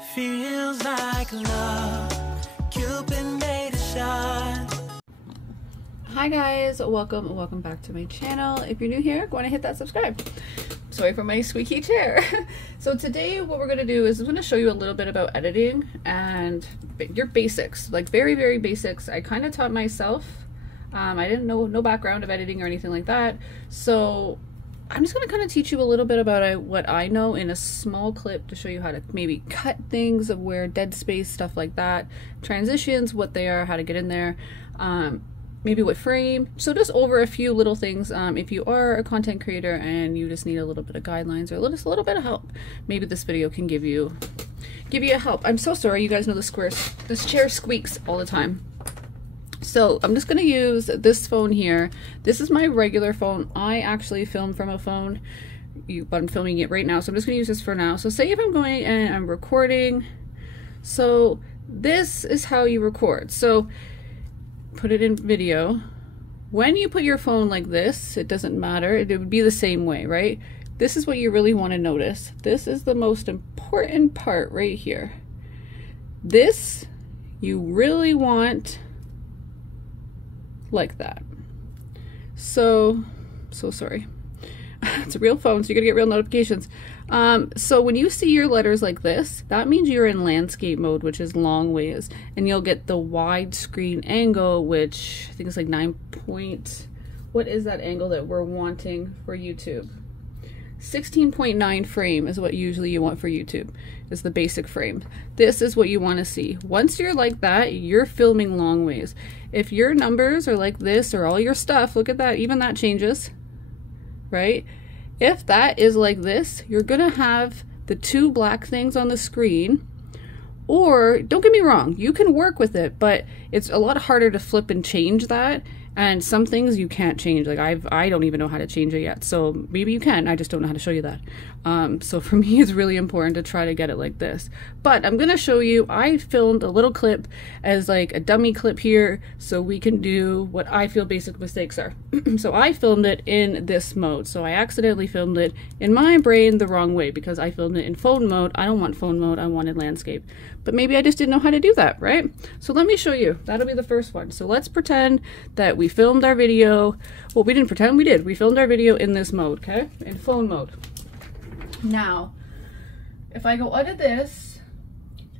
Feels like love, Cupid made a shot. Hi guys, welcome back to my channel. If you're new here, go on and hit that subscribe. Sorry for my squeaky chair. So today what we're going to do is I'm going to show you a little bit about editing and your basics, like very basics. I kind of taught myself. I didn't know no background of editing or anything like that, so I'm just going to kind of teach you a little bit about what I know in a small clip to show you how to maybe cut things, of where dead space, stuff like that, transitions, what they are, how to get in there, maybe what frame. So just over a few little things. If you are a content creator and you just need a little bit of guidelines or just a little bit of help, maybe this video can give you a help. I'm so sorry, you guys know this chair squeaks all the time. So I'm just going to use this phone here. This is my regular phone. I actually film from a phone, but I'm filming it right now, so I'm just going to use this for now. So say if I'm going and I'm recording, so this is how you record. So put it in video. When you put your phone like this, it doesn't matter, it would be the same way, right? This is what you really want to notice. This is the most important part right here. This you really want like that. So sorry. It's a real phone, so you're gonna get real notifications. So when you see your letters like this, that means you're in landscape mode, which is long ways, and you'll get the widescreen angle, which I think is like 9 point, what is that angle that we're wanting for YouTube? 16.9 frame is what usually you want for YouTube, is the basic frame. This is what you want to see. Once you're like that, you're filming long ways. If your numbers are like this, or all your stuff, look at that, even that changes, right? If that is like this, you're gonna have the two black things on the screen. Or, don't get me wrong, you can work with it, but it's a lot harder to flip and change that. And some things you can't change. Like I don't even know how to change it yet. So maybe you can, I just don't know how to show you that. So for me, it's really important to try to get it like this. But I'm gonna show you, I filmed a little clip as like a dummy clip here, so we can do what I feel basic mistakes are. So I filmed it in this mode. So I accidentally filmed it in my brain the wrong way, because I filmed it in phone mode. I don't want phone mode, I wanted landscape. But maybe I just didn't know how to do that, right? So let me show you. That'll be the first one. So let's pretend that we filmed our video. Well, we didn't pretend, we did. We filmed our video in this mode, okay? In phone mode. Now, if I go out of this,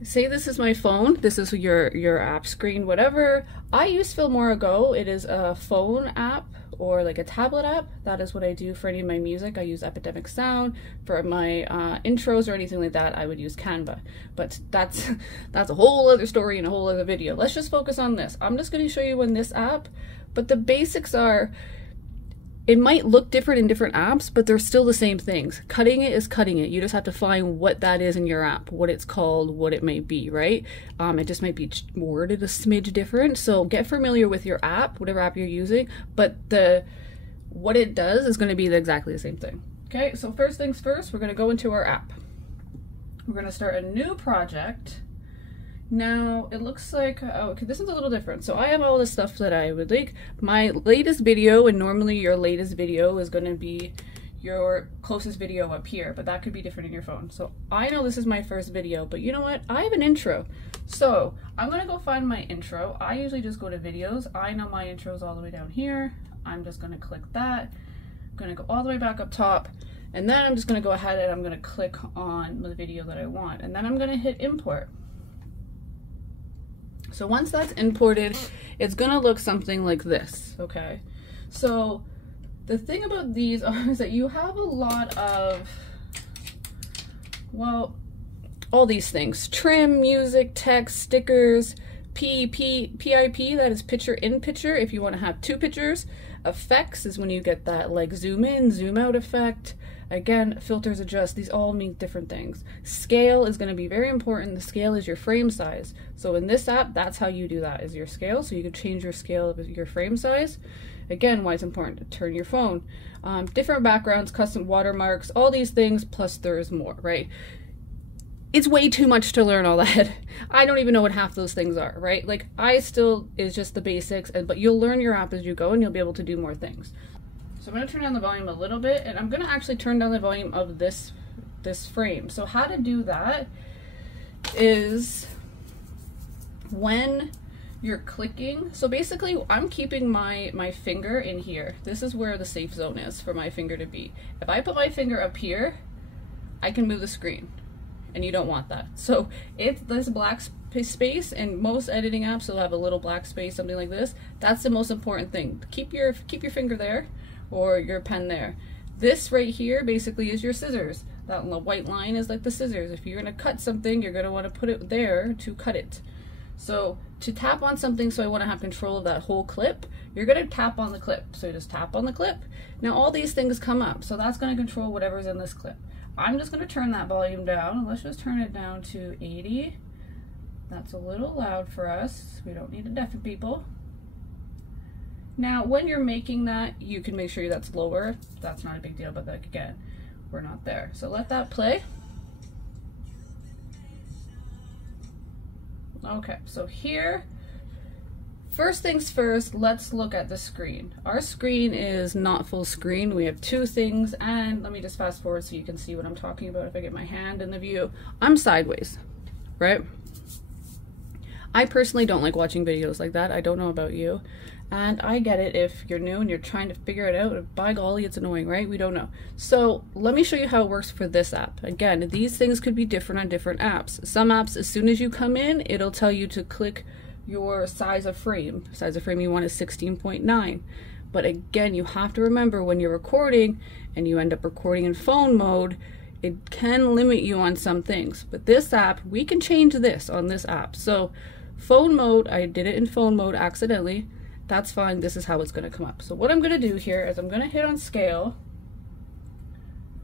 say this is my phone, this is your app screen, whatever. I use Filmora Go. It is a phone app or like a tablet app. That is what I do for any of my music. I use Epidemic Sound. For my intros or anything like that, I would use Canva. But that's a whole other story and a whole other video. Let's just focus on this. I'm just going to show you in this app, but the basics are, it might look different in different apps, but they're still the same things. Cutting it is cutting it. You just have to find what that is in your app, what it's called, what it may be, right? It just might be worded a smidge different. So get familiar with your app, whatever app you're using, but what it does is going to be exactly the same thing. Okay, so first things first, we're going to go into our app. We're going to start a new project. Now it looks like, oh, okay, this is a little different. So I have all the stuff that I would like. My latest video, and normally your latest video is going to be your closest video up here, but that could be different in your phone. So I know this is my first video, but you know what? I have an intro. So I'm going to go find my intro. I usually just go to videos. I know my intro is all the way down here. I'm just going to click that. I'm going to go all the way back up top. And then I'm just going to go ahead and I'm going to click on the video that I want. And then I'm going to hit import. So once that's imported, it's gonna look something like this, okay? So the thing about these is that you have a lot of, well, all these things: trim, music, text, stickers, PIP, that is picture in picture if you want to have two pictures. Effects is when you get that like zoom in, zoom out effect. Again, filters, adjust, these all mean different things. Scale is going to be very important. The scale is your frame size. So in this app, that's how you do that, is your scale. So you can change your scale of your frame size. Again, why it's important to turn your phone. Different backgrounds, custom watermarks, all these things, plus there is more, right? It's way too much to learn all that. I don't even know what half those things are, right? Like is just the basics, but you'll learn your app as you go and you'll be able to do more things. So I'm going to turn down the volume a little bit, and I'm going to actually turn down the volume of this frame. So how to do that is when you're clicking. So basically I'm keeping my finger in here. This is where the safe zone is for my finger to be. If I put my finger up here, I can move the screen, and you don't want that. So if this black space, and most editing apps will have a little black space, something like this, that's the most important thing. Keep your finger there, or your pen there. This right here basically is your scissors. That white line is like the scissors. If you're gonna cut something, you're gonna want to put it there to cut it. So to tap on something, so I want to have control of that whole clip, you're going to tap on the clip. So you just tap on the clip. Now all these things come up, so that's going to control whatever's in this clip. I'm just going to turn that volume down. Let's just turn it down to 80. That's a little loud for us. We don't need to deafen people. Now when you're making that, you can make sure that's lower. That's not a big deal, but like, again, we're not there. So let that play. Okay, so here, first things first, let's look at the screen. Our screen is not full screen. We have two things, and let me just fast forward so you can see what I'm talking about. If I get my hand in the view, I'm sideways, right? I personally don't like watching videos like that. I don't know about you, and I get it if you're new and you're trying to figure it out. By golly, it's annoying, right? We don't know. So let me show you how it works for this app. Again, these things could be different on different apps. Some apps, as soon as you come in, it'll tell you to click your size of frame. Size of frame you want is 16.9. But again, you have to remember when you're recording and you end up recording in phone mode, it can limit you on some things. But this app, we can change this on this app. So phone mode, I did it in phone mode accidentally. That's fine. This is how it's going to come up. So what I'm going to do here is I'm going to hit on scale,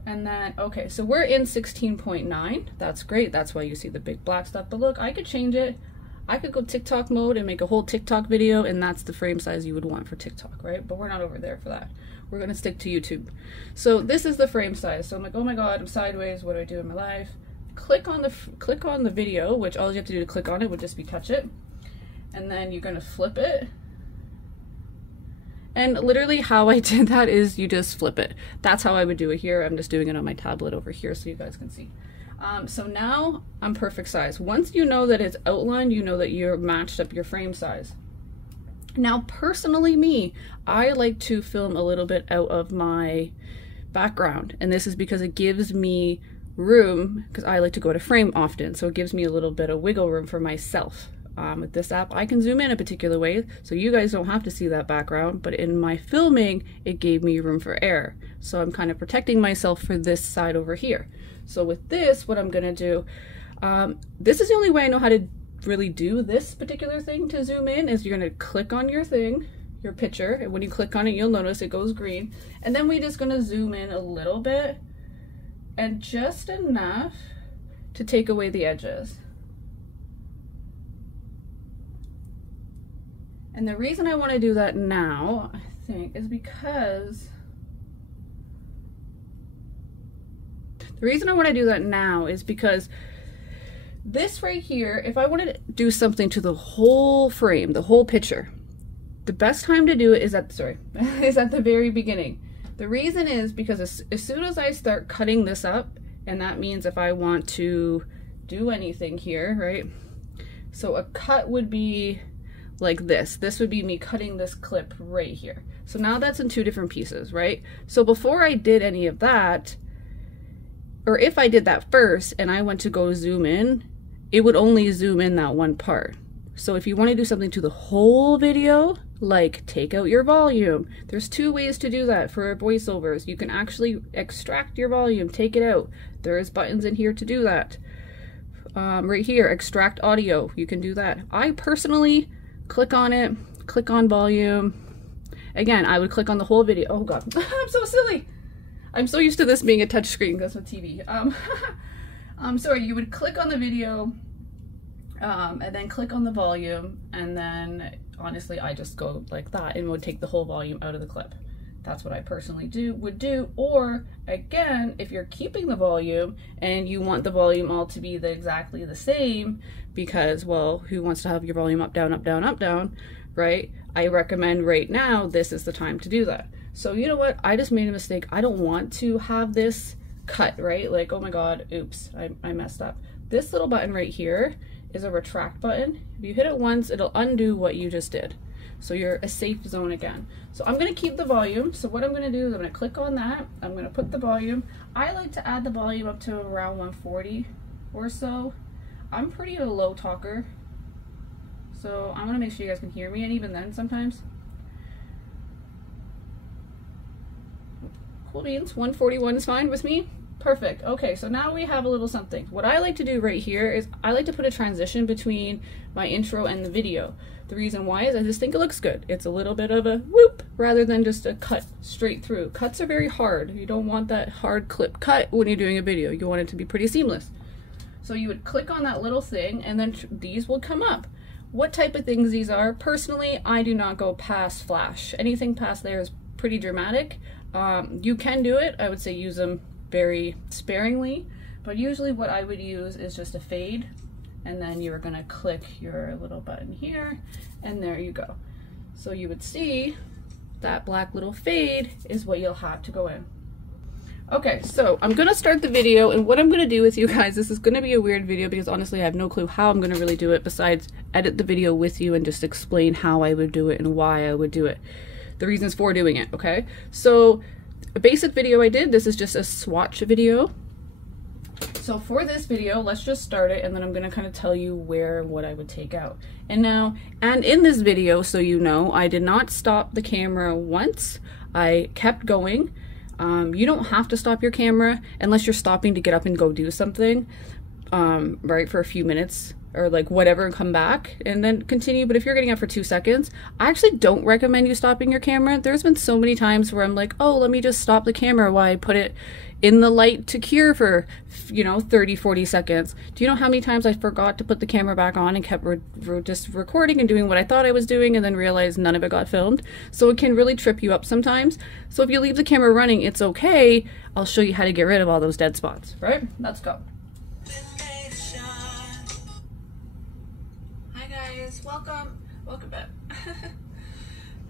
and then, okay, so we're in 16.9. That's great. That's why you see the big black stuff. But look, I could change it. I could go TikTok mode and make a whole TikTok video, and that's the frame size you would want for TikTok, right? But we're not over there for that. We're going to stick to YouTube. So this is the frame size. So I'm like, oh my God, I'm sideways. What do I do in my life? Click on the video, which all you have to do to click on it would just be touch it. And then you're going to flip it. And literally how I did that is you just flip it. That's how I would do it here. I'm just doing it on my tablet over here so you guys can see. So now I'm perfect size. Once you know that it's outlined, you know that you're matched up your frame size. Now personally me, I like to film a little bit out of my background. And this is because it gives me room, because I like to go to frame often. So it gives me a little bit of wiggle room for myself. With this app, I can zoom in a particular way, so you guys don't have to see that background, but in my filming, it gave me room for error. So I'm kind of protecting myself for this side over here. So with this, what I'm gonna do, this is the only way I know how to really do this particular thing to zoom in, is you're gonna click on your thing, your picture, and when you click on it, you'll notice it goes green. And then we're just gonna zoom in a little bit, and just enough to take away the edges. And the reason I want to do that now, I think, is because this right here, if I wanted to do something to the whole frame, the whole picture, the best time to do it is at the very beginning. The reason is because as soon as I start cutting this up, and that means if I want to do anything here, right? So a cut would be like this. This would be me cutting this clip right here. So now that's in two different pieces, right? So before I did any of that, or if I did that first and I went to go zoom in, it would only zoom in that one part. So if you want to do something to the whole video, like take out your volume, there's two ways to do that for voiceovers. You can actually extract your volume, take it out. There's buttons in here to do that. Right here, extract audio, you can do that. I personally click on it, click on volume. Again, I would click on the whole video. Oh God, I'm so silly. I'm so used to this being a touch screen because of TV. Sorry, you would click on the video, and then click on the volume, and then honestly, I just go like that and would take the whole volume out of the clip. That's what I personally would do. Or again, if you're keeping the volume and you want the volume all to be exactly the same, because, well, who wants to have your volume up, down, up, down, up, down, right? I recommend right now, this is the time to do that. So you know what? I just made a mistake. I don't want to have this cut, right? Like, oh my God, oops, I messed up. this little button right here is a retract button. If you hit it once, it'll undo what you just did. So you're a safe zone again. So I'm gonna keep the volume. So what I'm gonna do is I'm gonna click on that. I'm gonna put the volume. I like to add the volume up to around 140 or so. I'm pretty a low talker. So I wanna make sure you guys can hear me, and even then sometimes. Cool beans, 141 is fine with me. Perfect. Okay, so now we have a little something. What I like to do right here is I like to put a transition between my intro and the video. The reason why is I just think it looks good. It's a little bit of a whoop rather than just a cut straight through. Cuts are very hard. You don't want that hard clip cut when you're doing a video. You want it to be pretty seamless. So you would click on that little thing and then these will come up. What type of things these are? Personally, I do not go past flash. Anything past there is pretty dramatic. You can do it. I would say use them very sparingly, but usually what I would use is just a fade, and then you're gonna click your little button here, and there you go. So you would see that black little fade is what you'll have to go in. Okay, so I'm gonna start the video, and what I'm gonna do with you guys, this is gonna be a weird video because honestly I have no clue how I'm gonna really do it besides edit the video with you and just explain how I would do it and why I would do it. The reasons for doing it, okay? So a basic video I did, this is just a swatch video. So for this video, let's just start it, and then I'm gonna kind of tell you where and what I would take out. And in this video, so you know, I did not stop the camera once. I kept going. You don't have to stop your camera unless you're stopping to get up and go do something, right, for a few minutes or like whatever, and come back and then continue. But if you're getting up for 2 seconds, I actually don't recommend you stopping your camera. There's been so many times where I'm like, oh, let me just stop the camera while I put it in the light to cure for, you know, 30-40 seconds. Do you know how many times I forgot to put the camera back on and kept just recording and doing what I thought I was doing and then realized none of it got filmed? So it can really trip you up sometimes. So if you leave the camera running, it's okay. I'll show you how to get rid of all those dead spots, right? Let's go. Welcome back.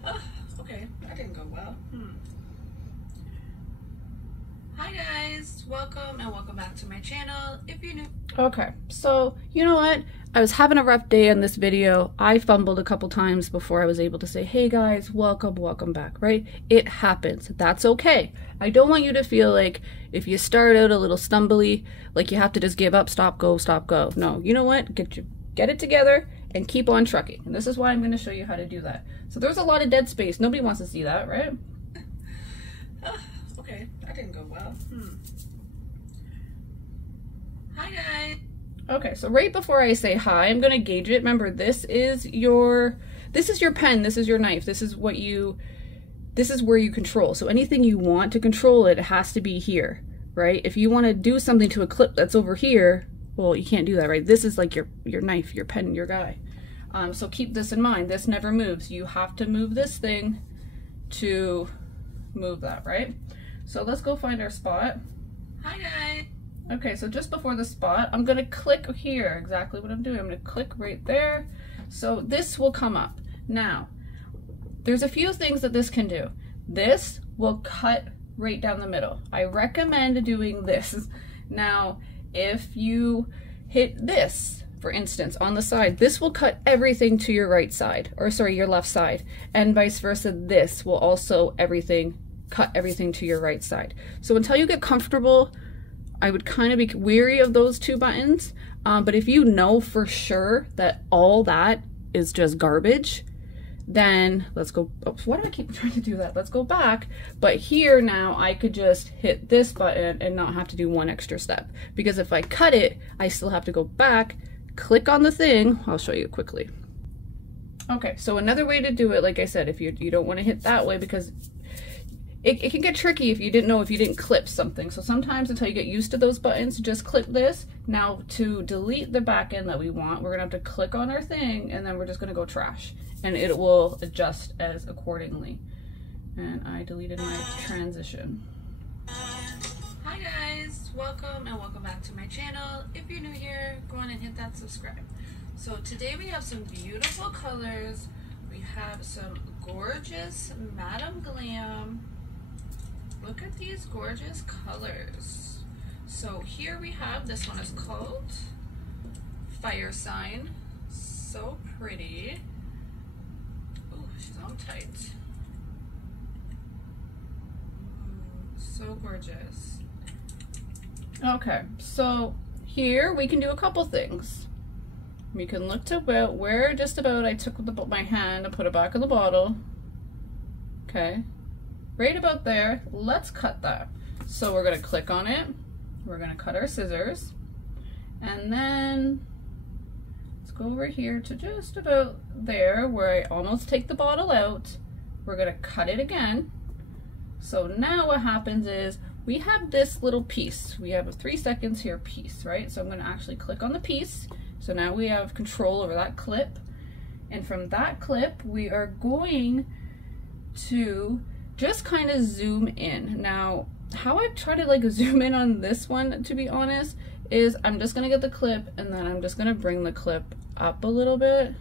Oh, okay, that didn't go well. Hi guys, welcome and welcome back to my channel if you're new. Okay, so you know what? I was having a rough day on this video. I fumbled a couple times before I was able to say, hey guys, welcome back, right? It happens. That's okay. I don't want you to feel like if you start out a little stumbly, like you have to just give up, stop, go. No, you know what? Get it together and keep on trucking. And this is why I'm going to show you how to do that. So there's a lot of dead space. Nobody wants to see that, right? Okay, that didn't go well. Hi guys. Okay, so right before I say hi, I'm going to gauge it. Remember, this is your pen, this is your knife, this is where you control. So anything you want to control it has to be here, right? If you want to do something to a clip that's over here, well, you can't do that, right? This is like your knife, your pen, your guy. So keep this in mind. This never moves. You have to move this thing to move that, right? So let's go find our spot. Hi guys. Okay, so just before the spot, I'm gonna click here, exactly what I'm doing. I'm gonna click right there. So this will come up. Now, there's a few things that this can do. This will cut right down the middle. I recommend doing this. Now, if you hit this, for instance, on the side, this will cut everything to your right side, or sorry, your left side, and vice versa. This will also cut everything to your right side. So until you get comfortable, I would kind of be weary of those two buttons. But if you know for sure that all that is just garbage, then let's go. Oh, why do I keep trying to do that? Let's go back. But here now I could just hit this button and not have to do one extra step, because if I cut it, I still have to go back, click on the thing. I'll show you quickly. Okay, so another way to do it, like I said, if you don't want to hit that way, because it can get tricky if you didn't clip something. So sometimes until you get used to those buttons, just clip this. Now to delete the back end that we want, we're gonna have to click on our thing, and then we're just gonna go trash, and it will adjust as accordingly. And I deleted my transition. Hi guys, welcome and welcome back to my channel. If you're new here, go on and hit that subscribe. So today we have some beautiful colors. We have some gorgeous Madame Glam. Look at these gorgeous colors. So here we have, this one is called fire sign. So pretty. Oh, she's all tight. So gorgeous. Okay, so here we can do a couple things. We can look to about where just about I took my hand and put it back in the bottle. Okay, right about there. Let's cut that. So we're gonna click on it. We're gonna cut our scissors, and then let's go over here to just about there where I almost take the bottle out. We're gonna cut it again. So now what happens is we have this little piece. We have a 3 seconds here piece, right? So I'm going to actually click on the piece. So now we have control over that clip. And from that clip, we are going to just kind of zoom in. Now, how I try to like zoom in on this one, to be honest, is I'm just going to get the clip and then I'm just going to bring the clip up a little bit.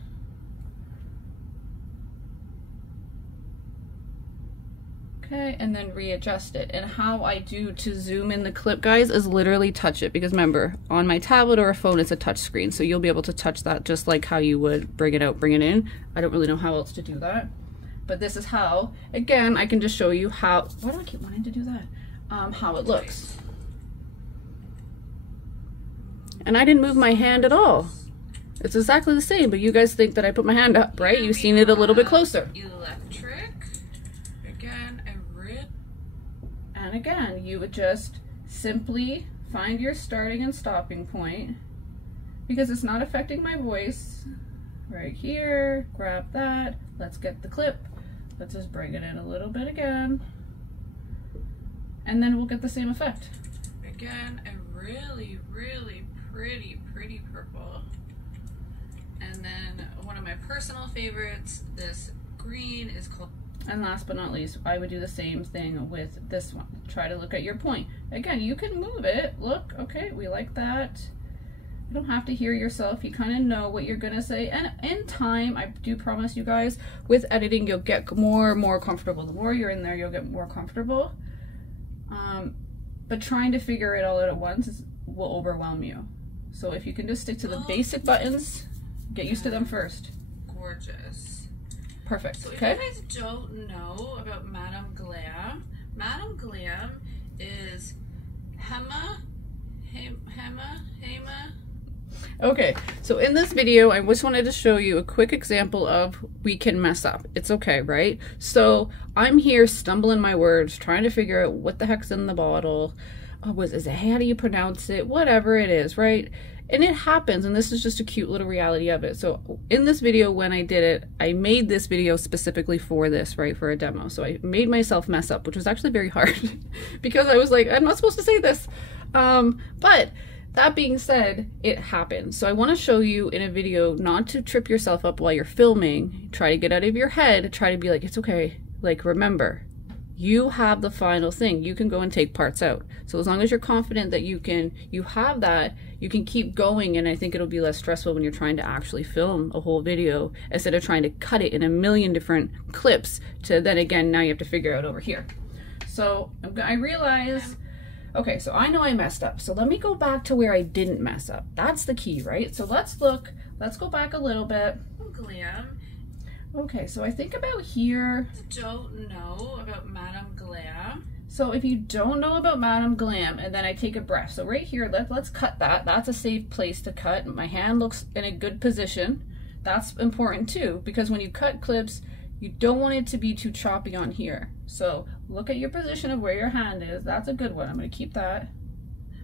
Okay, and then readjust it. And how I do to zoom in the clip, guys, is literally touch it, because remember, on my tablet or a phone it's a touch screen, so you'll be able to touch that just like how you would bring it out, bring it in. I don't really know how else to do that, but this is how, again, I can just show you how, why do I keep wanting to do that? How it looks. And I didn't move my hand at all. It's exactly the same, but you guys think that I put my hand up, right? You've seen it a little bit closer. Electric. And again, you would just simply find your starting and stopping point, because it's not affecting my voice. Right here, grab that, let's get the clip. Let's just bring it in a little bit again. And then we'll get the same effect. Again, a really, really pretty purple. And then one of my personal favorites, this green, is called. And last but not least, I would do the same thing with this one. Try to look at your point. Again, you can move it. Look, okay, we like that. You don't have to hear yourself. You kind of know what you're gonna say. And in time, I do promise you guys, with editing, you'll get more comfortable. The more you're in there, you'll get more comfortable. But trying to figure it all out at once will overwhelm you. So if you can just stick to the basic buttons, get used to them first. Gorgeous. Perfect. So if you guys don't know about Madame Glam is Hema. Okay, so in this video, I just wanted to show you a quick example of we can mess up. It's okay, right? So I'm here stumbling my words, trying to figure out what the heck's in the bottle. Is it, how do you pronounce it? Whatever it is, right? And it happens, and this is just a cute little reality of it. So in this video, when I did it, I made this video specifically for this, right, for a demo. So I made myself mess up, which was actually very hard because I was like, I'm not supposed to say this. But that being said, it happens. So I want to show you in a video not to trip yourself up while you're filming. Try to get out of your head. Try to be like, it's okay. Like, remember, you have the final thing. You can go and take parts out. So as long as you're confident that you have that, you can keep going, and I think it'll be less stressful when you're trying to actually film a whole video instead of trying to cut it in a million different clips to then again, now you have to figure out over here. So I realize, okay, so I know I messed up. So let me go back to where I didn't mess up. That's the key, right? So let's go back a little bit. Glam. Okay, so I think about here. Don't know about Madame Glam. So if you don't know about Madame Glam, and then I take a breath. So right here, let's cut that. That's a safe place to cut. My hand looks in a good position. That's important too, because when you cut clips, you don't want it to be too choppy on here. So look at your position of where your hand is. That's a good one. I'm gonna keep that.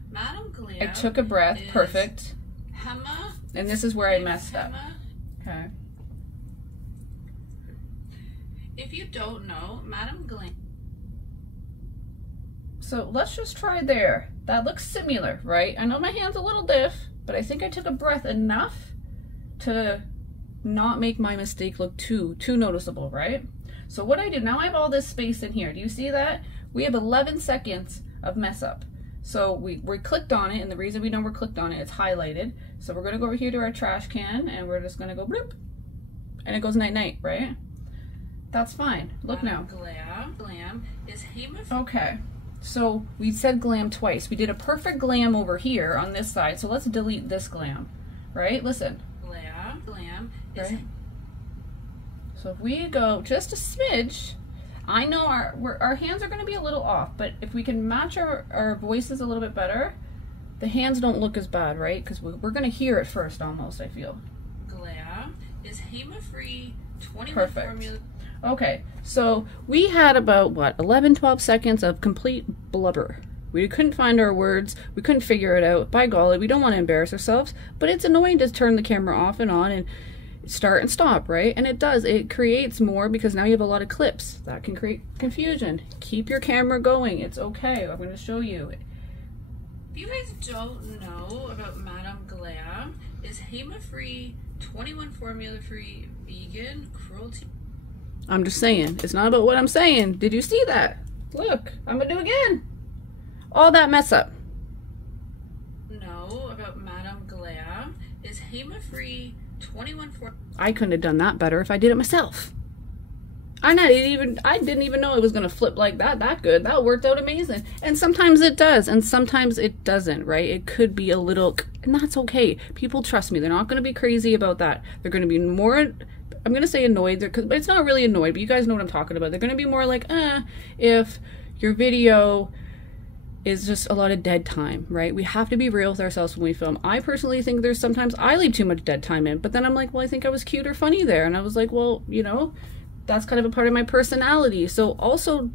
Madame Glam. I took a breath, perfect. Hema. And this is where I messed up. Okay. If you don't know, Madame Glam. So let's just try there. That looks similar, right? I know my hand's a little diff, but I think I took a breath enough to not make my mistake look too noticeable, right? So what I do, now I have all this space in here. Do you see that? We have 11 seconds of mess up. So we clicked on it, and the reason we know we're clicked on it, it's highlighted. So we're gonna go over here to our trash can, and we're just gonna go bloop, and it goes night-night, right? That's fine. Look now. Glam is Hema. Okay, so we said glam twice. We did a perfect glam over here on this side, so let's delete this glam. right? Listen. Glam is... Right? So if we go just a smidge, I know our hands are going to be a little off, but if we can match our voices a little bit better, the hands don't look as bad, right? Because we're going to hear it first almost, I feel. Glam is HEMA-free 21 Perfect. formula. Okay, so we had about, what, 11-12 seconds of complete blubber. We couldn't find our words, we couldn't figure it out. By golly, we don't want to embarrass ourselves, but it's annoying to turn the camera off and on and start and stop, right? And it does, it creates more because now you have a lot of clips. That can create confusion. Keep your camera going, it's okay. I'm going to show you. If you guys don't know about Madame Glam, is HEMA-free, 21 formula-free, vegan, cruelty. I'm just saying, it's not about what I'm saying. Did you see that? Look, I'm going to do again. All that mess up. Know about Madame Glam, is HEMA-free, 21 formula. I couldn't have done that better if I did it myself. I didn't even know it was gonna flip like that good. That worked out amazing. And sometimes it does, and sometimes it doesn't, right? It could be a little, and that's okay. People trust me. They're not gonna be crazy about that. They're gonna be more, I'm gonna say annoyed, but it's not really annoyed, but you guys know what I'm talking about. They're gonna be more like, if your video is just a lot of dead time, right? We have to be real with ourselves when we film. I personally think there's sometimes I leave too much dead time in, but then I'm like, well, I think I was cute or funny there. And I was like, well, you know, that's kind of a part of my personality. So also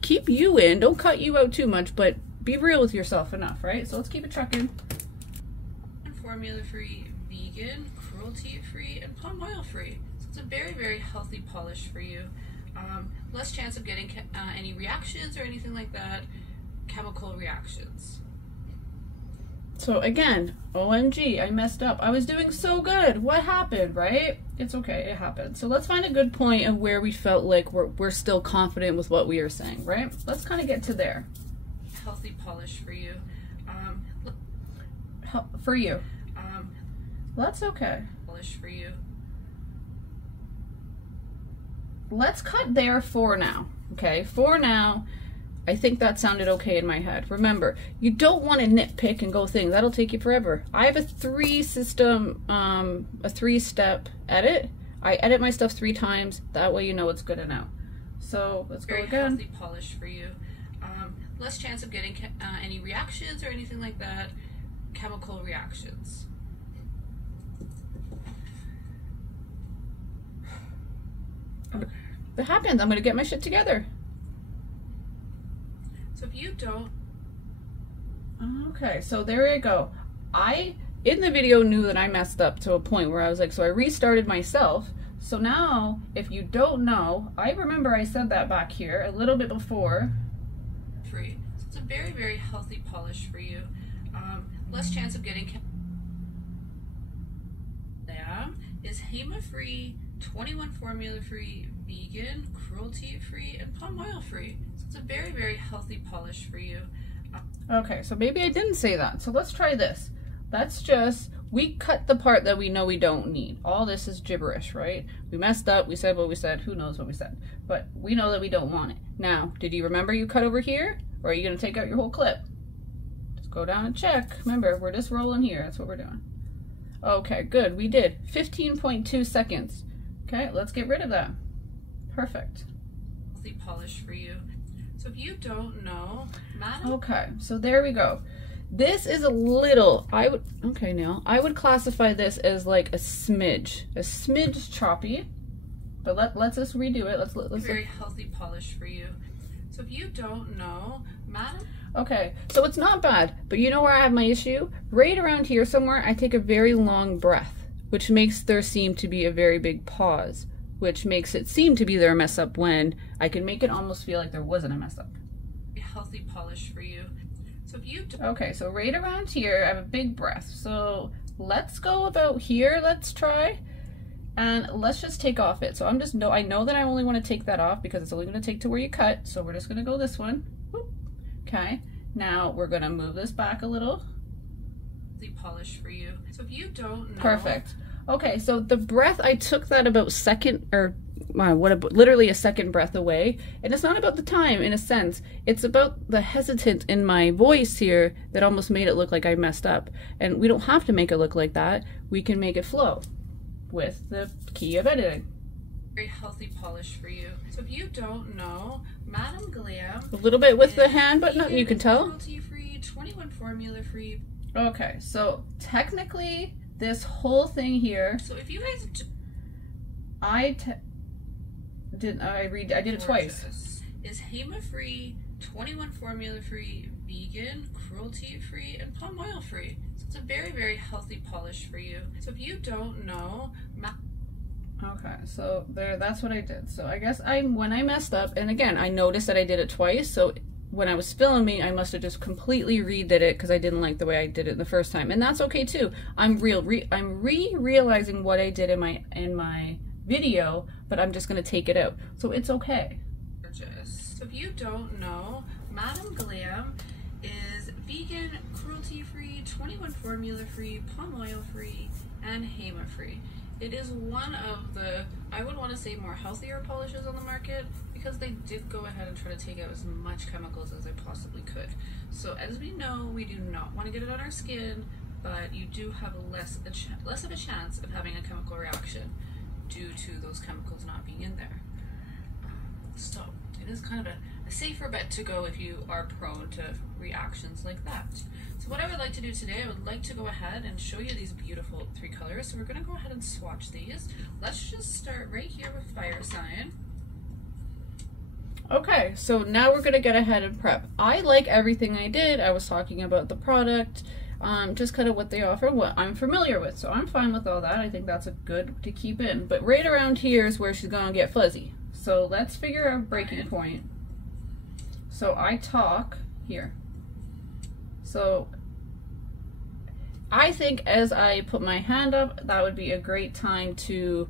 keep you in, don't cut you out too much, but be real with yourself enough, right? So let's keep it trucking. Formula-free, vegan, cruelty-free, and palm oil-free. So it's a very, very healthy polish for you. Less chance of getting any reactions or anything like that. Chemical reactions. So again, OMG, I messed up. I was doing so good. What happened, right? It's okay, it happened. So let's find a good point of where we felt like we're still confident with what we are saying, right? Let's kind of get to there. Healthy polish for you. For you. That's okay. Polish for you. Let's cut there for now, okay? For now. I think that sounded okay in my head. Remember, you don't want to nitpick and go things. That'll take you forever. I have a three-step edit. I edit my stuff 3 times. That way you know it's good enough. So let's go again. Very healthy polish for you. Less chance of getting any reactions or anything like that. Chemical reactions. It happens. I'm going to get my shit together. So if you don't... Okay, so there you go. I, in the video, knew that I messed up to a point where I was like, so I restarted myself. So now, if you don't know, I remember I said that back here a little bit before. Free. So it's a very, very healthy polish for you. Less chance of getting... Glam is HEMA-free, 21 formula-free, vegan, cruelty-free, and palm oil-free. It's a very, very healthy polish for you. Okay, so maybe I didn't say that. So let's try this. Let's just, we cut the part that we know we don't need. All this is gibberish, right? We messed up, we said what we said, who knows what we said. But we know that we don't want it. Now, did you remember you cut over here? Or are you gonna take out your whole clip? Just go down and check. Remember, we're just rolling here, that's what we're doing. Okay, good, we did. 15.2 seconds. Okay, let's get rid of that. Perfect. Healthy polish for you. So if you don't know, Madam... Okay, so there we go. This is a little, okay Neil, I would classify this as like a smidge choppy, but let's just redo it. Let's very healthy polish for you. So if you don't know, Madam... Okay, so it's not bad, but you know where I have my issue? Right around here somewhere, I take a very long breath, which makes there seem to be a very big pause, which makes it seem to be there a mess up when I can make it almost feel like there wasn't a mess up. A healthy polish for you. So if you okay, so right around here, I have a big breath. So let's go about here, let's try. And let's just take off it. So I know that I only want to take that off because it's only going to take to where you cut. So we're just going to go this one. Whoop. Okay, now we're going to move this back a little. The polish for you. So if you don't know. Perfect. Okay, so the breath, I took that about literally a second breath away. And it's not about the time in a sense, it's about the hesitant in my voice here that almost made it look like I messed up. And we don't have to make it look like that. We can make it flow with the key of editing. Very healthy polish for you. So if you don't know, Madam Glam, a little bit with the hand, but nothing you can tell. Cruelty-free, 21 formula-free. Okay, so technically this whole thing here. So if you guys, I did it twice. Is HEMA-free, 21 formula-free, vegan, cruelty-free, and palm oil-free. So it's a very, very healthy polish for you. So if you don't know, okay, so there, that's what I did. So I guess when I messed up, and again, I noticed that I did it twice, so when I was filming, I must have just completely redid it because I didn't like the way I did it the first time. And that's okay too. I'm realizing what I did in my video, but I'm just gonna take it out. So it's okay. So if you don't know, Madam Glam is vegan, cruelty-free, 21 formula-free, palm oil-free, and HEMA-free. It is one of the, I would want to say, more healthier polishes on the market because they did go ahead and try to take out as much chemicals as they possibly could. So as we know, we do not want to get it on our skin, but you do have less of a chance of having a chemical reaction due to those chemicals not being in there. So it is kind of a safer bet to go if you are prone to reactions like that. So what I would like to do today, I would like to go ahead and show you these beautiful 3 colors. So we're going to go ahead and swatch these. Let's just start right here with Fire Sign. Okay, so now we're going to get ahead and prep. I like everything I did. I was talking about the product, just kind of what they offer, what I'm familiar with. So I'm fine with all that. I think that's a good to keep in. But right around here is where she's going to get fuzzy. So let's figure out breaking point. So I talk here. So I think as I put my hand up, that would be a great time to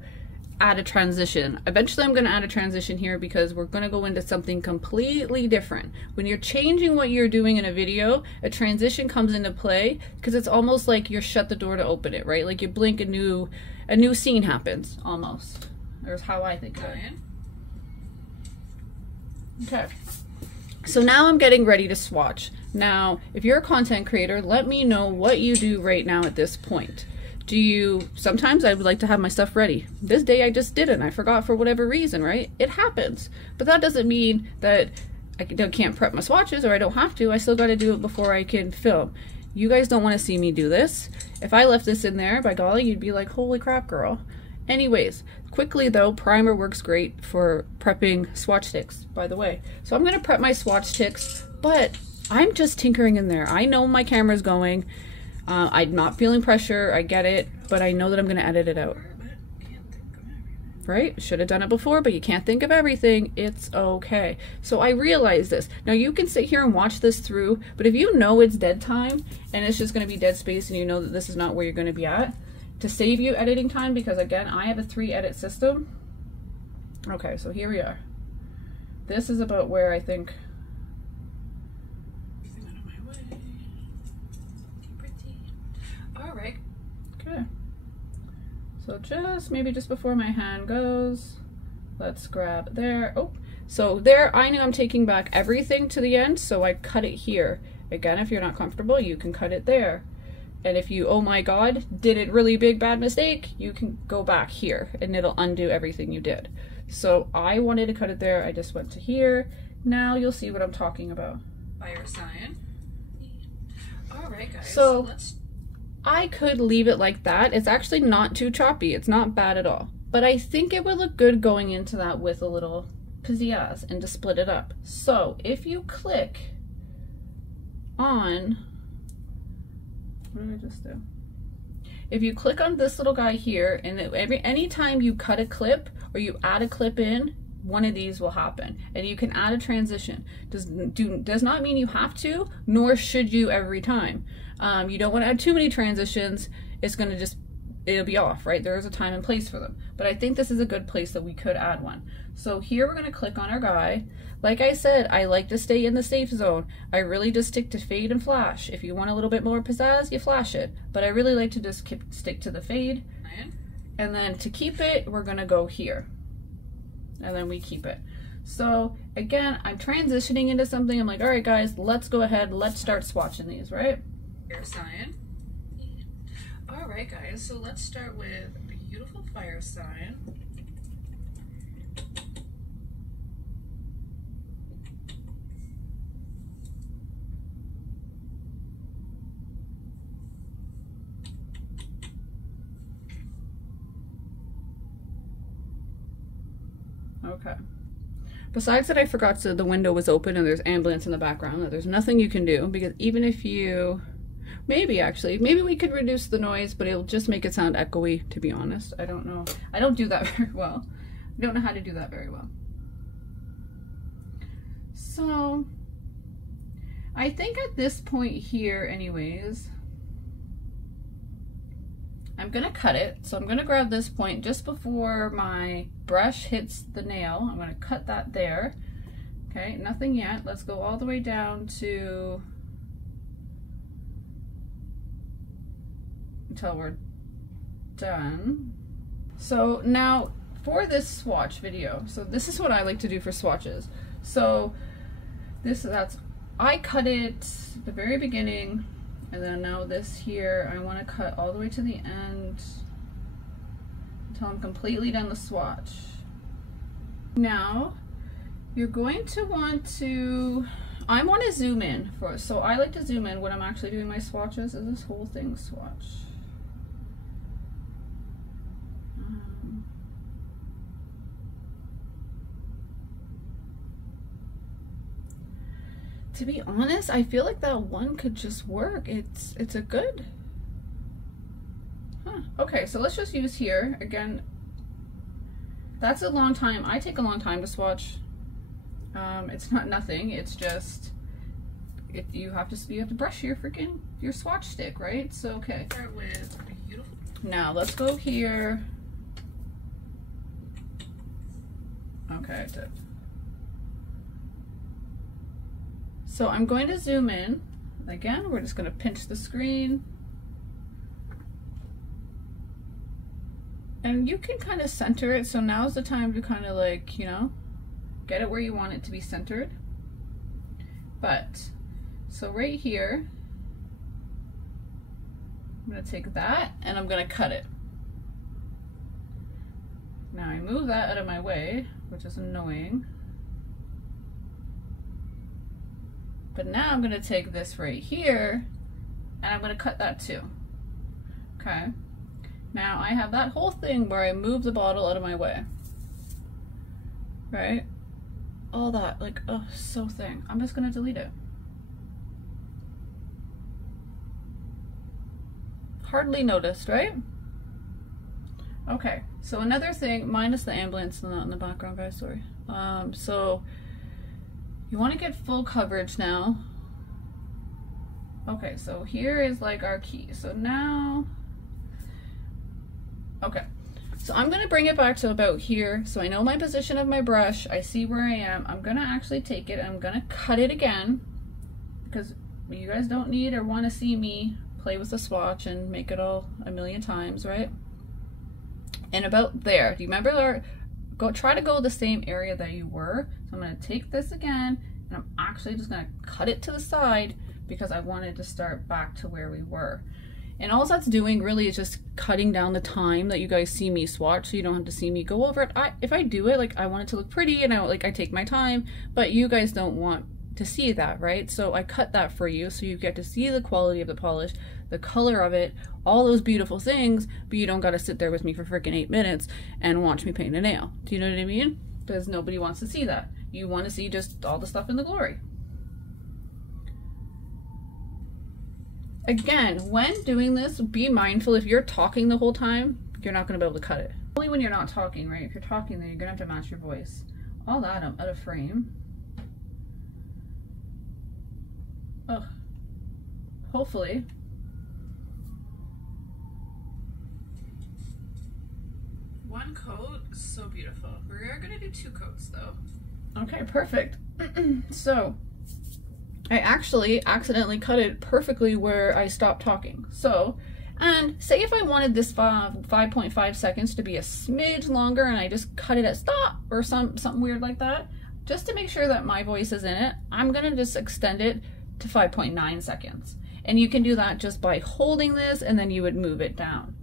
add a transition. Eventually I'm going to add a transition here because we're going to go into something completely different. When you're changing what you're doing in a video, a transition comes into play because it's almost like you're shut the door to open it, right? Like you blink, a new scene happens almost. There's how I think of it. Okay. So now I'm getting ready to swatch. Now, if you're a content creator, let me know what you do right now at this point. Sometimes I would like to have my stuff ready. This day I just didn't. I forgot for whatever reason, right? It happens. But that doesn't mean that I can't prep my swatches or I don't have to. I still got to do it before I can film. You guys don't want to see me do this. If I left this in there, by golly, you'd be like, holy crap, girl. Anyways, quickly though, primer works great for prepping swatch sticks, by the way. So I'm going to prep my swatch sticks, but I'm just tinkering in there. I know my camera's going. I'm not feeling pressure. I get it, but I know that I'm going to edit it out. Right? Should have done it before, but you can't think of everything. It's okay. So I realize this. Now you can sit here and watch this through, but if you know it's dead time and it's just going to be dead space and you know that this is not where you're going to be at, to save you editing time, because again, I have a 3-edit system. Okay, so here we are. This is about where I think. All right. Okay. So maybe just before my hand goes, let's grab there. Oh, so there, I know I'm taking back everything to the end, so I cut it here. Again, if you're not comfortable, you can cut it there. And if you, oh my God, did it really big bad mistake, you can go back here and it'll undo everything you did. So I wanted to cut it there. I just went to here. Now you'll see what I'm talking about. Fire Sign. All right, guys. So I could leave it like that. It's actually not too choppy. It's not bad at all. But I think it would look good going into that with a little pizzazz and to split it up. So if you click on, what did I just do? If you click on this little guy here, and anytime you cut a clip or you add a clip in, one of these will happen. And you can add a transition. Does not mean you have to, nor should you every time. You don't want to add too many transitions. It's going to it'll be off, right? There is a time and place for them. But I think this is a good place that we could add one. So here we're going to click on our guy. Like I said, I like to stay in the safe zone. I really just stick to fade and flash. If you want a little bit more pizzazz, you flash it. But I really like to just stick to the fade. And then to keep it, we're going to go here. and then we keep it. So again, I'm transitioning into something. I'm like, all right guys, let's go ahead, let's start swatching these, right? Fire sign. All right guys, so let's start with beautiful fire sign. Okay. Besides that, I forgot the window was open and there's ambulance in the background. There's nothing you can do, because even if you, maybe we could reduce the noise, but it'll just make it sound echoey, to be honest. I don't know. I don't do that very well. I don't know how to do that very well. So I think at this point here anyways, I'm gonna cut it. So I'm gonna grab this point just before my brush hits the nail. I'm gonna cut that there. Okay, nothing yet. Let's go all the way down to until we're done. So now for this swatch video, so this is what I like to do for swatches. So I cut it at the very beginning, and then now this here, I want to cut all the way to the end until I'm completely done the swatch. Now, you're going to want to, I want to zoom in first. So I like to zoom in when I'm actually doing my swatches. Is this whole thing swatch? To be honest, I feel like that one could just work. It's a good, okay, so let's just use here again. That's a long time. I take a long time to swatch. It's not nothing. It's just you have to brush your swatch stick, right? So okay. Start with beautiful. Now let's go here. Okay, I did. So I'm going to zoom in. Again, we're just going to pinch the screen. And you can kind of center it. So now's the time to kind of like, you know, get it where you want it to be centered. But, so right here, I'm going to take that and I'm going to cut it. Now I move that out of my way, which is annoying. But now I'm gonna take this right here and I'm gonna cut that too. Okay. Now I have that whole thing where I move the bottle out of my way. Right? All that, like, oh, so thing. I'm just gonna delete it. Hardly noticed, right? Okay, so another thing, minus the ambulance in the background, guys, sorry. So you want to get full coverage now. Okay, so here is like our key. So now, okay, so I'm going to bring it back to about here. So I know my position of my brush. I see where I am. I'm going to actually take it and I'm going to cut it again, because you guys don't need or want to see me play with the swatch and make it all a million times, right? And about there, do you remember try to go the same area that you were. So I'm going to take this again and I'm actually just going to cut it to the side because I wanted to start back to where we were. And all that's doing really is just cutting down the time that you guys see me swatch, so you don't have to see me go over it. If I do it, like, I want it to look pretty and I take my time, but you guys don't want to see that, right? So I cut that for you so you get to see the quality of the polish, the color of it, all those beautiful things, but you don't got to sit there with me for freaking 8 minutes and watch me paint a nail. Do you know what I mean? Because nobody wants to see that. You want to see just all the stuff in the glory. Again, when doing this, be mindful. If you're talking the whole time, you're not going to be able to cut it. Only when you're not talking, right? If you're talking, then you're going to have to match your voice. All that, I'm out of frame. Ugh. Hopefully. One coat, so beautiful. We're gonna do 2 coats though. Okay, perfect. So, I actually accidentally cut it perfectly where I stopped talking. So, And say if I wanted this 5.5 seconds to be a smidge longer and I just cut it at stop or something weird like that, just to make sure that my voice is in it, I'm gonna just extend it to 5.9 seconds. And you can do that just by holding this, and then you would move it down.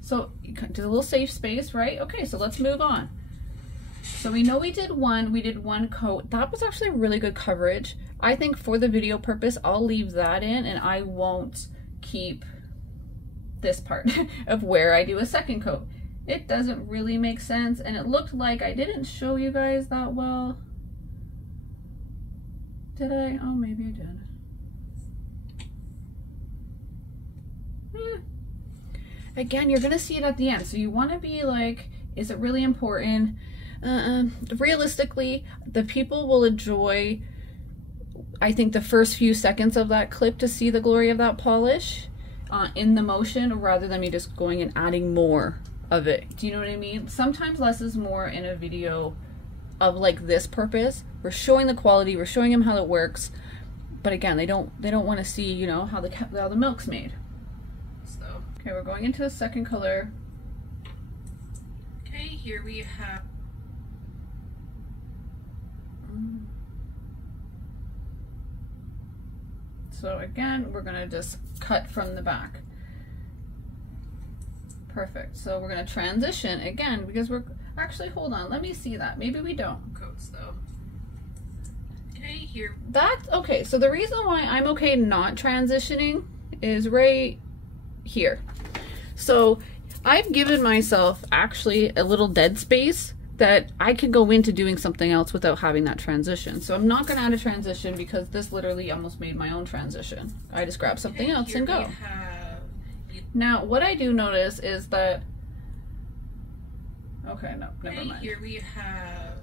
So do a little safe space, right? Okay, so let's move on. So we know we did one coat. That was actually really good coverage. I think for the video purpose, I'll leave that in and I won't keep this part of where I do a second coat. It doesn't really make sense, and it looked like I didn't show you guys that well. Did I? Oh, maybe I did. Again, you're gonna see it at the end, so you want to be like, is it really important? Realistically, the people will enjoy, I think, the first few seconds of that clip to see the glory of that polish in the motion, rather than me just going and adding more of it. Do you know what I mean? Sometimes less is more in a video of like this purpose. We're showing the quality, we're showing them how it works, but again, they don't want to see, you know, how the milk's made. So okay, we're going into the second color. Okay, here we have so again, we're gonna just cut from the back. Perfect. So we're gonna transition again, because we're actually, hold on, let me see that. Maybe we don't. Coats though. Okay, here. That's okay. So the reason why I'm okay not transitioning is right here. So I've given myself actually a little dead space that I could go into doing something else without having that transition. So I'm not gonna add a transition because this literally almost made my own transition. I just grab something else and go. Now, what I do notice is that, okay, no, never mind. Here we have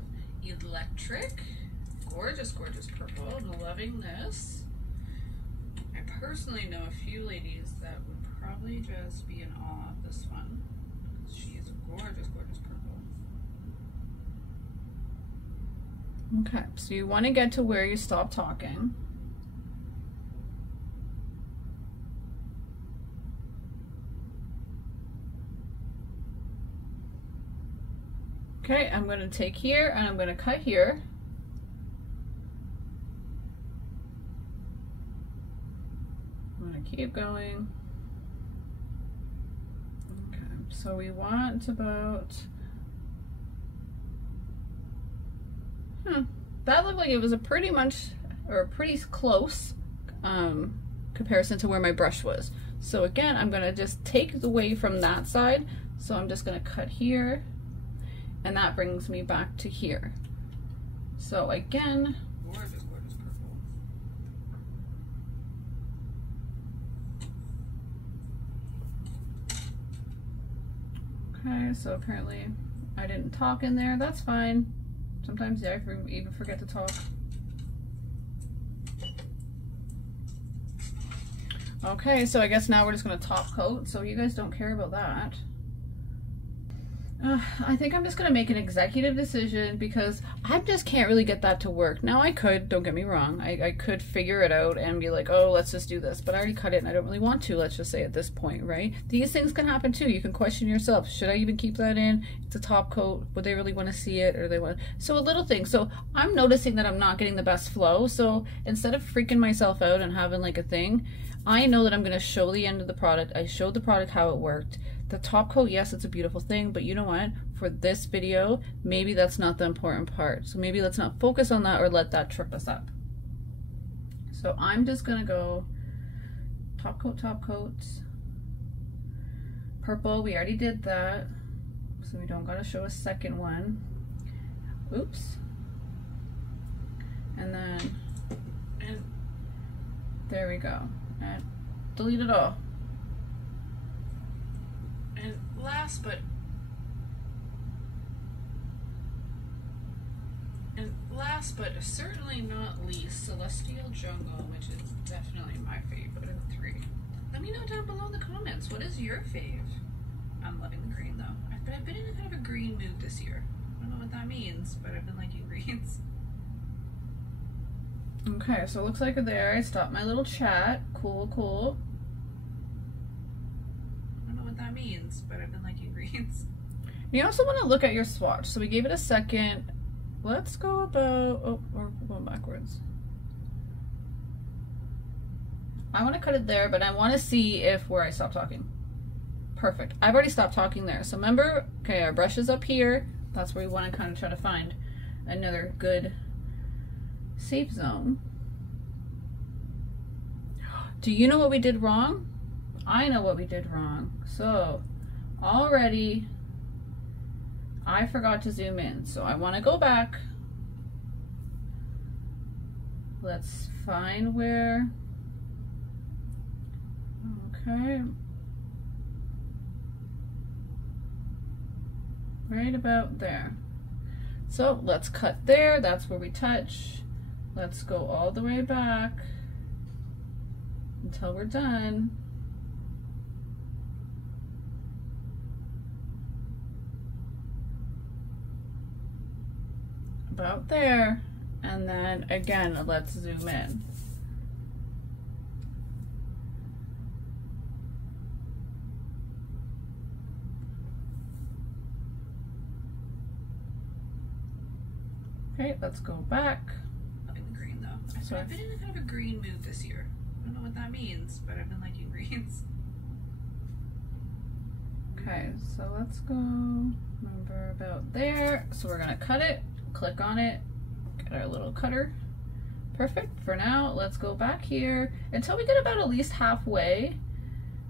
Electric. Gorgeous, gorgeous purple. I'm loving this. I personally know a few ladies that would probably just be in awe of this one. She is a gorgeous, gorgeous purple. Okay, so you want to get to where you stop talking. Okay, I'm going to take here and I'm going to cut here. I'm going to keep going. Okay, so we want about, that looked like it was a pretty much, or a pretty close comparison to where my brush was. So again, I'm going to just take away from that side. So I'm just going to cut here. And that brings me back to here. So again, gorgeous, gorgeous purple. Okay, so apparently I didn't talk in there. That's fine. Sometimes I even forget to talk. Okay, so I guess now we're just gonna top coat. So you guys don't care about that. I think I'm just going to make an executive decision because I just can't really get that to work. Now I could, don't get me wrong, I could figure it out and be like, oh, let's just do this. But I already cut it and I don't really want to, let's just say at this point, right? These things can happen too. You can question yourself. Should I even keep that in? It's a top coat. Would they really want to see it? Or they want? So a little thing. So I'm noticing that I'm not getting the best flow. So instead of freaking myself out and having like a thing, I know that I'm going to show the end of the product. I showed the product how it worked. The top coat, yes, it's a beautiful thing, but you know what? For this video, maybe that's not the important part. So maybe let's not focus on that or let that trip us up. So I'm just gonna go top coat. Purple, we already did that. So we don't gotta show a second one. Oops. And then, and there we go. And delete it all. And last but certainly not least, Celestial Jungle, which is definitely my favorite of the three. Let me know down below in the comments, what is your fave? I'm loving the green though. I've been in a kind of a green mood this year. I don't know what that means, but I've been liking greens. Okay, so it looks like there I stopped my little chat. Cool, cool. that means, but I've been liking greens. You also want to look at your swatch. So we gave it a second. Let's go about, oh, we're going backwards. I want to cut it there, but I want to see if where I stop talking. Perfect. I've already stopped talking there. So remember, okay, our brush is up here. That's where we want to kind of try to find another good safe zone. Do you know what we did wrong? I know what we did wrong. So already I forgot to zoom in. So I want to go back. Let's find where. Okay. Right about there. So let's cut there. That's where we touch. Let's go all the way back until we're done. About there. And then again, let's zoom in. Okay, let's go back. Loving the green though. I've been in a kind of a green mood this year. I don't know what that means, but I've been liking greens. Okay, so let's go, remember about there. So we're gonna cut it, click on it, get our little cutter. Perfect. For now, let's go back here until we get about at least halfway.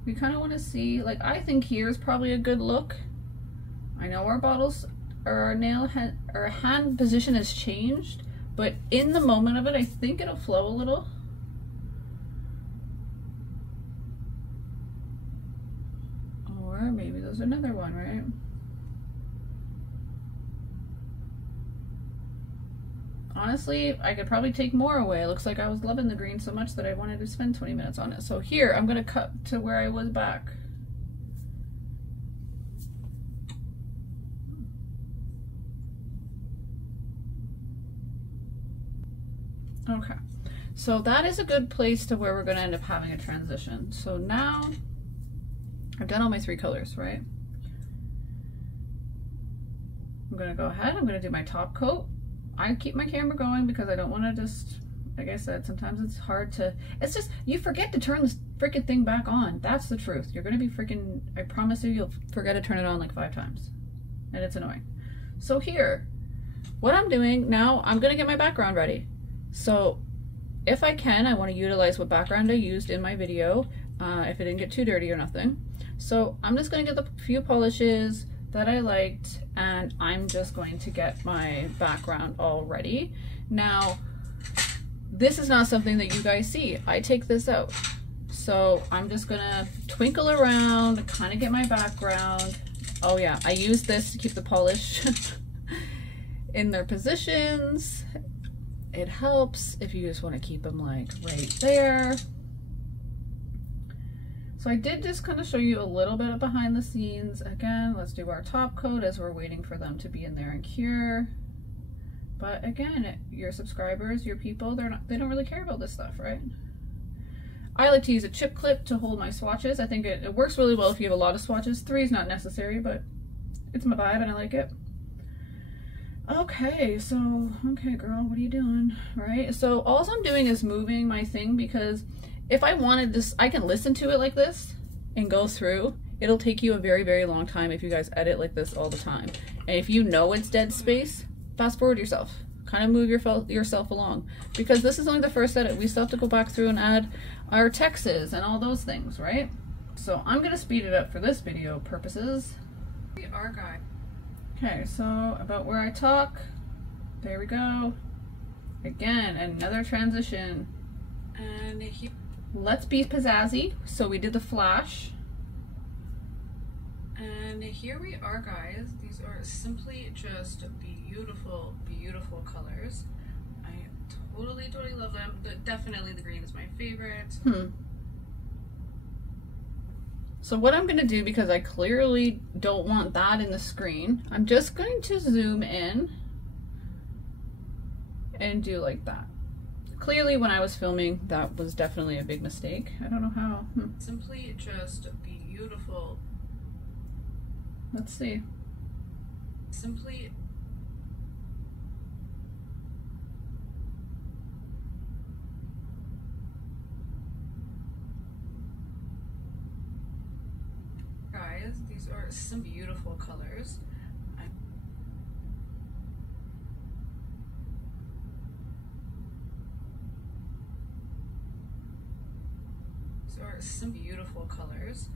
We kind of want to see, like, I think here's probably a good look. I know our bottles, or our hand position has changed, but in the moment of it, I think it'll flow a little. Or maybe there's another one, right? Honestly, I could probably take more away. It looks like I was loving the green so much that I wanted to spend 20 minutes on it. So here, I'm gonna cut to where I was back. Okay, so that is a good place to where we're gonna end up having a transition. So now, I've done all my 3 colors, right? I'm gonna go ahead, I'm gonna do my top coat. I keep my camera going because I don't wanna just, like I said, sometimes it's hard to, it's just, you forget to turn this freaking thing back on. That's the truth. You're gonna be freaking, I promise you, you'll forget to turn it on like 5 times. And it's annoying. So here, what I'm doing now, I'm gonna get my background ready. So if I can, I want to utilize what background I used in my video, if it didn't get too dirty or nothing. So I'm just going to get the few polishes that I liked, and I'm just going to get my background all ready. Now, this is not something that you guys see. I take this out. So I'm just going to twinkle around, kind of get my background. Oh yeah, I use this to keep the polish in their positions. It helps if you just want to keep them like right there. So I did just kind of show you a little bit of behind the scenes. Again, let's do our top coat as we're waiting for them to be in there and cure. But again, your subscribers, your people, they don't really care about this stuff, right? I like to use a chip clip to hold my swatches. I think it works really well if you have a lot of swatches. 3 is not necessary, but it's my vibe and I like it. Okay, so, okay girl, what are you doing? Right, so all I'm doing is moving my thing because if I wanted this, I can listen to it like this and go through. It'll take you a very, very long time if you guys edit like this all the time. And if you know it's dead space, fast forward yourself. Kind of move yourself along. Because this is only the first edit. We still have to go back through and add our texts and all those things, right? So I'm going to speed it up for this video purposes. Our guy. Okay, so about where I talk, there we go. Again, another transition. And let's be pizzazzy. So we did the flash. And here we are, guys. These are simply just beautiful, beautiful colors. I totally, totally love them. Definitely the green is my favorite. So what I'm going to do, because I clearly don't want that in the screen, I'm just going to zoom in and do like that. Clearly when I was filming, that was definitely a big mistake. I don't know how. Simply just beautiful, Let's see. Simply guys, these are some beautiful colors. These are some beautiful colors.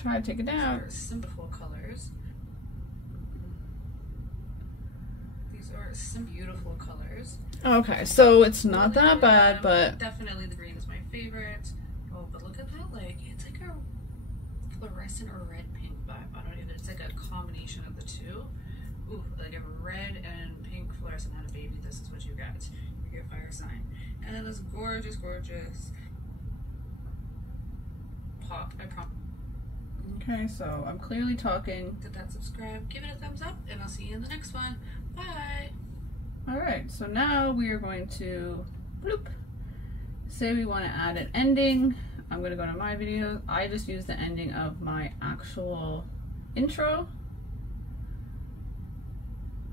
Try to take it down. Some beautiful colors. These are some beautiful colors. Okay, so it's not that bad, but definitely the green is my favorite. Oh, but look at that, like it's like a fluorescent or red pink vibe. I don't know, it's like a combination of the two. Ooh, like a red and pink fluorescent had a baby. This is what you get. You get fire sign. And then this gorgeous, gorgeous pop. I promise. okay, so I'm clearly talking. Hit that subscribe, give it a thumbs up, and I'll see you in the next one. Bye. Alright, so now we are going to bloop. Say we want to add an ending. I'm going to go to my video. I just use the ending of my actual intro.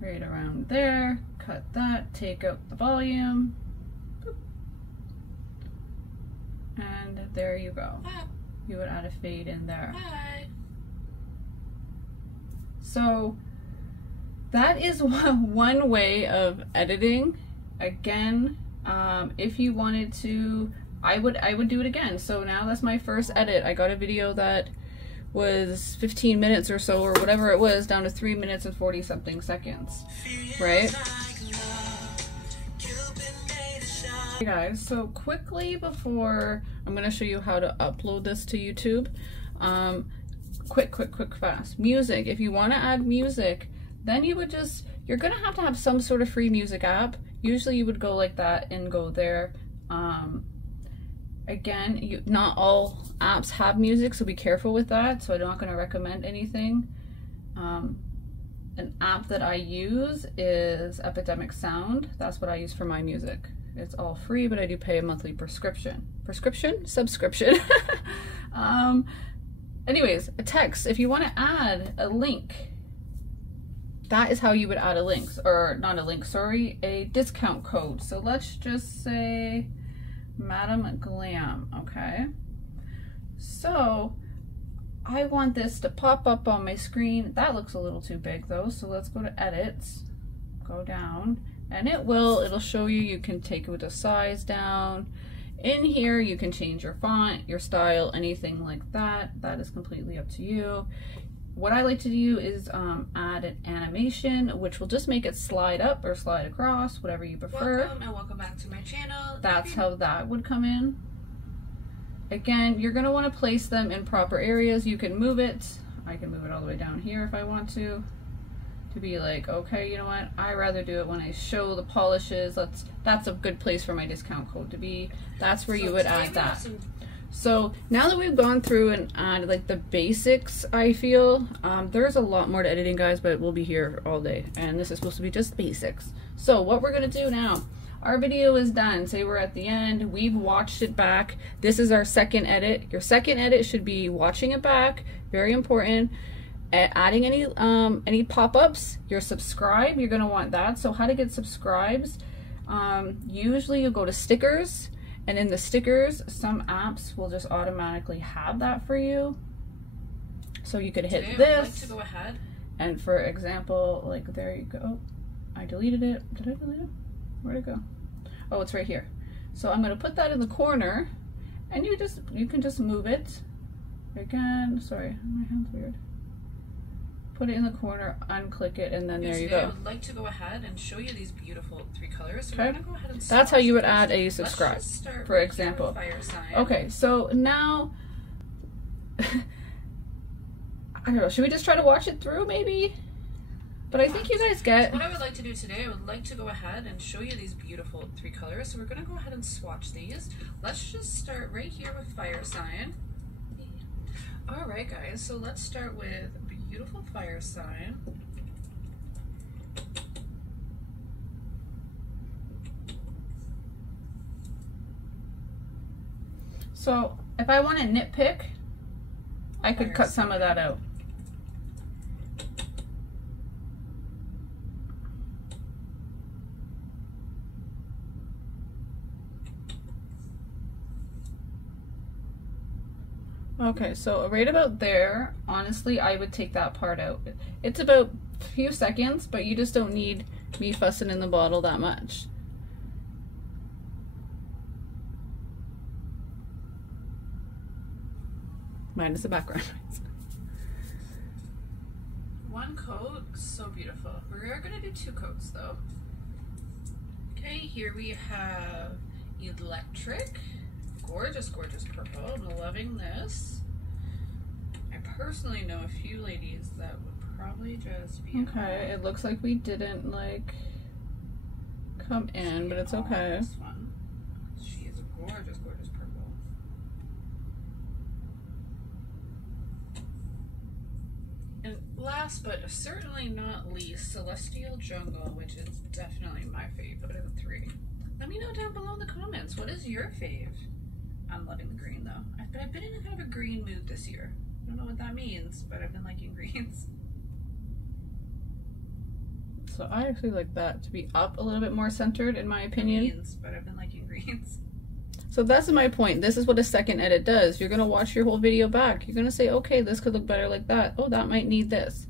Right around there. Cut that, take out the volume. Boop. And there you go. Bye. You would add a fade in there. Bye. So that is one way of editing. Again, if you wanted to, I would do it again. So now that's my first edit. I got a video that was 15 minutes or so, or whatever it was, down to 3 minutes and 40 something seconds, right? Hey guys, so quickly before I'm going to show you how to upload this to YouTube, quick, fast. Music. If you want to add music, then you would just, you're going to have some sort of free music app. Usually you would go like that and go there. Again, not all apps have music, so be careful with that. So I'm not going to recommend anything. An app that I use is Epidemic Sound. That's what I use for my music. It's all free, but I do pay a monthly subscription. Anyways, a text. If you want to add a link, that is how you would add a link, or not a link, sorry, a discount code. So let's just say Madam Glam, okay? So I want this to pop up on my screen. That looks a little too big though, so let's go to edits, go down, and it'll show you. You can take the size down. In here you can change your font, your style, anything like that. That is completely up to you. What I like to do is add an animation, which will just make it slide up or slide across, whatever you prefer. Welcome and welcome back to my channel. That's how that would come in. Again, you're going to want to place them in proper areas. You can move it. I can move it all the way down here if I want to be like, okay, you know what, I rather do it when I show the polishes. That's a good place for my discount code to be. That's where you would add that. So now that we've gone through and added like the basics, I feel there's a lot more to editing, guys, but we'll be here all day, and this is supposed to be just basics. So what we're gonna do now, our video is done. Say we're at the end, we've watched it back. This is our second edit. Your second edit should be watching it back, very important. Adding any pop-ups, your subscribe, you're gonna want that. So how to get subscribes, usually you go to stickers, and in the stickers, some apps will just automatically have that for you. So you could hit this. I would like to go ahead. And for example, like there you go. Oh, I deleted it. Did I delete it? Where'd it go? Oh, it's right here. So I'm gonna put that in the corner, and you can just move it. Again, sorry, my hand's weird. Put it in the corner, unclick it, and then there you go. I would like to go ahead and show you these beautiful 3 colors. So okay. we're gonna go ahead and that's how you would add a subscribe, for example. Okay, so now, I don't know, should we just try to watch it through maybe? But I think you guys get. So what I would like to do today, I would like to go ahead and show you these beautiful 3 colors. So we're gonna go ahead and swatch these. Let's just start right here with fire sign. All right, guys, so let's start with beautiful fire sign. So if I want to nitpick, I could cut some of that out. Okay, so right about there, honestly, I would take that part out. It's about a few seconds, but you just don't need me fussing in the bottle that much. Minus the background noise. One coat, so beautiful. We're gonna do 2 coats though. Okay, here we have Electric. Gorgeous, gorgeous purple. I'm loving this. I personally know a few ladies that would probably just be okay. It looks like we didn't like come in, but it's okay. This one. She is a gorgeous, gorgeous purple. And last but certainly not least, Celestial Jungle, which is definitely my favorite of the 3. Let me know down below in the comments, what is your fave? I'm loving the green though. But I've been in a kind of a green mood this year. I don't know what that means, but I've been liking greens. So I actually like that to be up a little bit more centered, in my opinion. But I've been liking greens. So that's my point. This is what a second edit does. You're gonna watch your whole video back. You're gonna say, okay, this could look better like that. Oh, that might need this.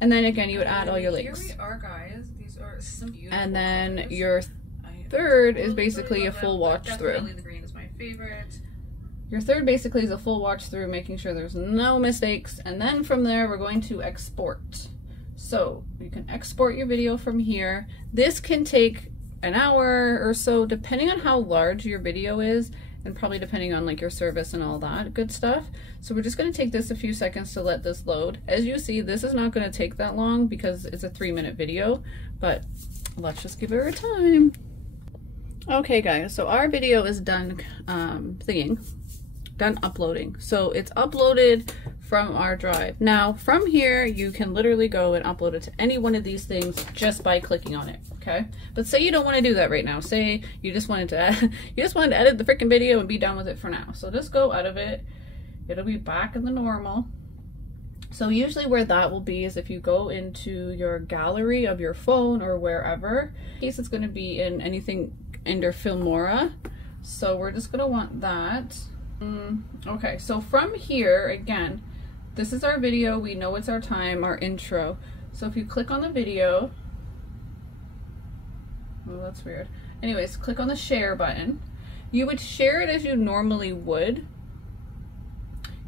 And then again, you would add all your links. Here we are, guys. These are some beautiful And then colors. Your third is basically a full watch through. Definitely the green is my favorite. Your third basically is a full watch through, making sure there's no mistakes. And then from there, we're going to export. So you can export your video from here. This can take an hour or so, depending on how large your video is, and probably depending on like your service and all that good stuff. So we're just going to take this a few seconds to let this load. As you see, this is not going to take that long because it's a 3-minute video, but let's just give it a time. Okay guys, so our video is done done uploading. So it's uploaded from our drive. Now from here, you can literally go and upload it to any one of these things just by clicking on it, okay? But say you don't want to do that right now. Say you just wanted to edit the freaking video and be done with it for now. So just go out of it. It'll be back in the normal. So usually where that will be is if you go into your gallery of your phone or wherever. In case it's going to be in anything under Filmora. So we're just going to want that. Okay, so from here, again, this is our video. We know it's our time, our intro. So if you click on the video, oh, that's weird. Anyways, click on the share button. You would share it as you normally would.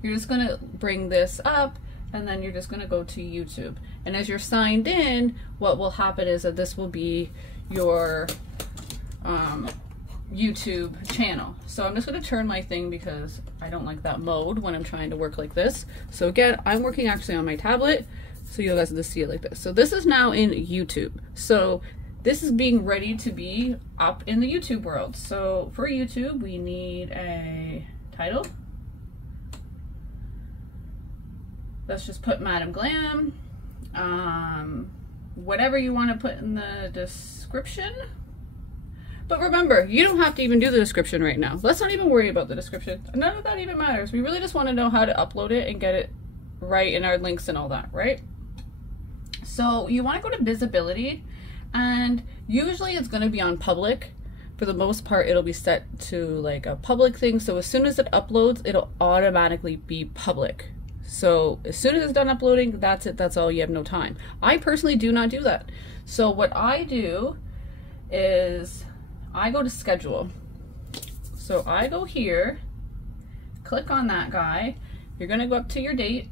You're just going to bring this up, and then you're just going to go to YouTube. And as you're signed in, what will happen is that this will be your YouTube channel. So I'm just going to turn my thing because I don't like that mode when I'm trying to work like this. So again, I'm working actually on my tablet, so you guys just see it like this. So this is now in YouTube. So this is being ready to be up in the YouTube world. So for YouTube, we need a title. Let's just put Madam Glam. Whatever you want to put in the description. But remember, you don't have to even do the description right now. Let's not even worry about the description. None of that even matters. We really just want to know how to upload it and get it right in our links and all that, right? So you want to go to visibility, and usually it's going to be on public. For the most part, it'll be set to like a public thing. So as soon as it uploads, it'll automatically be public. So as soon as it's done uploading, that's it. That's all. You have no time. I personally do not do that. So what I do is I go to schedule. So I go here, click on that guy. You're going to go up to your date.